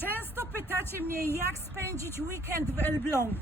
Często pytacie mnie, jak spędzić weekend w Elblągu.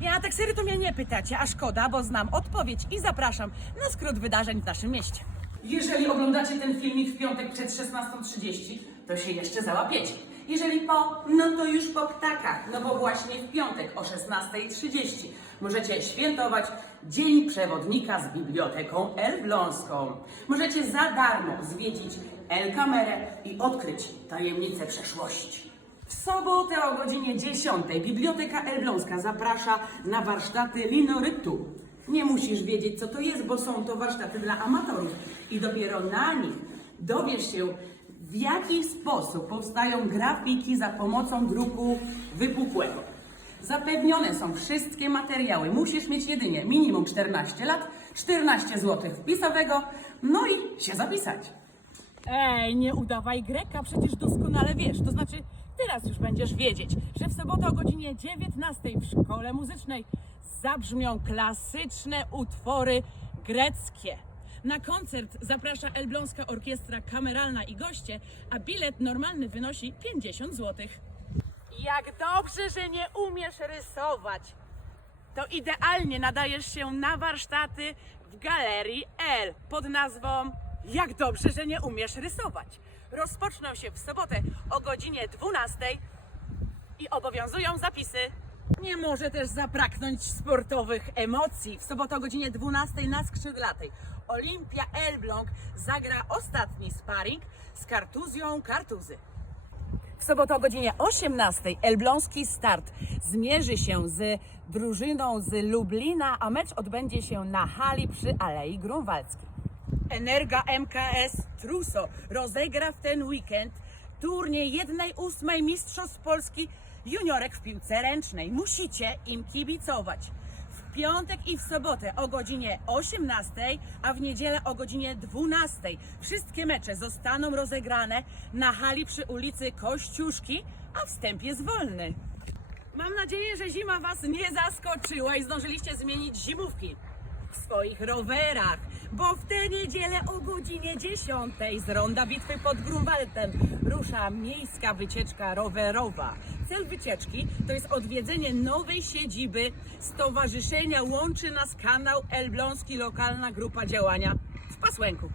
Nie, a tak serio to mnie nie pytacie, a szkoda, bo znam odpowiedź i zapraszam na skrót wydarzeń w naszym mieście. Jeżeli oglądacie ten filmik w piątek przed 16.30, to się jeszcze załapiecie. Jeżeli po, no to już po ptakach, no bo właśnie w piątek o 16.30 możecie świętować Dzień Przewodnika z Biblioteką Elbląską. Możecie za darmo zwiedzić El Kamerę i odkryć tajemnice przeszłości. W sobotę o godzinie 10 Biblioteka Elbląska zaprasza na warsztaty linorytu. Nie musisz wiedzieć, co to jest, bo są to warsztaty dla amatorów i dopiero na nich dowiesz się, w jaki sposób powstają grafiki za pomocą druku wypukłego. Zapewnione są wszystkie materiały. Musisz mieć jedynie minimum 14 lat, 14 zł wpisowego, no i się zapisać. Ej, nie udawaj Greka, przecież doskonale wiesz. To znaczy, teraz już będziesz wiedzieć, że w sobotę o godzinie 19 w szkole muzycznej zabrzmią klasyczne utwory greckie. Na koncert zaprasza Elbląska Orkiestra Kameralna i goście, a bilet normalny wynosi 50 zł. Jak dobrze, że nie umiesz rysować. To idealnie nadajesz się na warsztaty w Galerii L pod nazwą Jak dobrze, że nie umiesz rysować. Rozpoczną się w sobotę o godzinie 12 i obowiązują zapisy. Nie może też zabraknąć sportowych emocji. W sobotę o godzinie 12 na skrzydlatej Olimpia Elbląg zagra ostatni sparring z Kartuzją Kartuzy. W sobotę o godzinie 18 Elbląski Start zmierzy się z drużyną z Lublina, a mecz odbędzie się na hali przy Alei Grunwaldzkiej. Energa MKS Truso rozegra w ten weekend turniej 1-8 Mistrzostw Polski juniorek w piłce ręcznej. Musicie im kibicować. W piątek i w sobotę o godzinie 18, a w niedzielę o godzinie 12. Wszystkie mecze zostaną rozegrane na hali przy ulicy Kościuszki, a wstęp jest wolny. Mam nadzieję, że zima Was nie zaskoczyła i zdążyliście zmienić zimówki w swoich rowerach, bo w tę niedzielę o godzinie 10 z ronda bitwy pod Grunwaldem rusza miejska wycieczka rowerowa. Cel wycieczki to jest odwiedzenie nowej siedziby Stowarzyszenia Łączy Nas Kanał Elbląski Lokalna Grupa Działania w Pasłęku.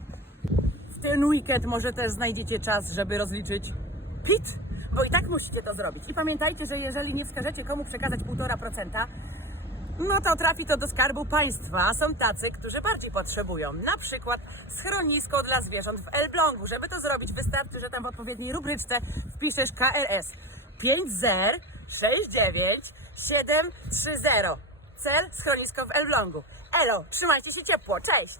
W ten weekend może też znajdziecie czas, żeby rozliczyć PIT, bo i tak musicie to zrobić. I pamiętajcie, że jeżeli nie wskażecie komu przekazać 1,5%, no to trafi to do skarbu państwa, są tacy, którzy bardziej potrzebują. Na przykład schronisko dla zwierząt w Elblągu. Żeby to zrobić, wystarczy, że tam w odpowiedniej rubryczce wpiszesz KRS 5069730. Cel schronisko w Elblągu. Elo, trzymajcie się ciepło, cześć!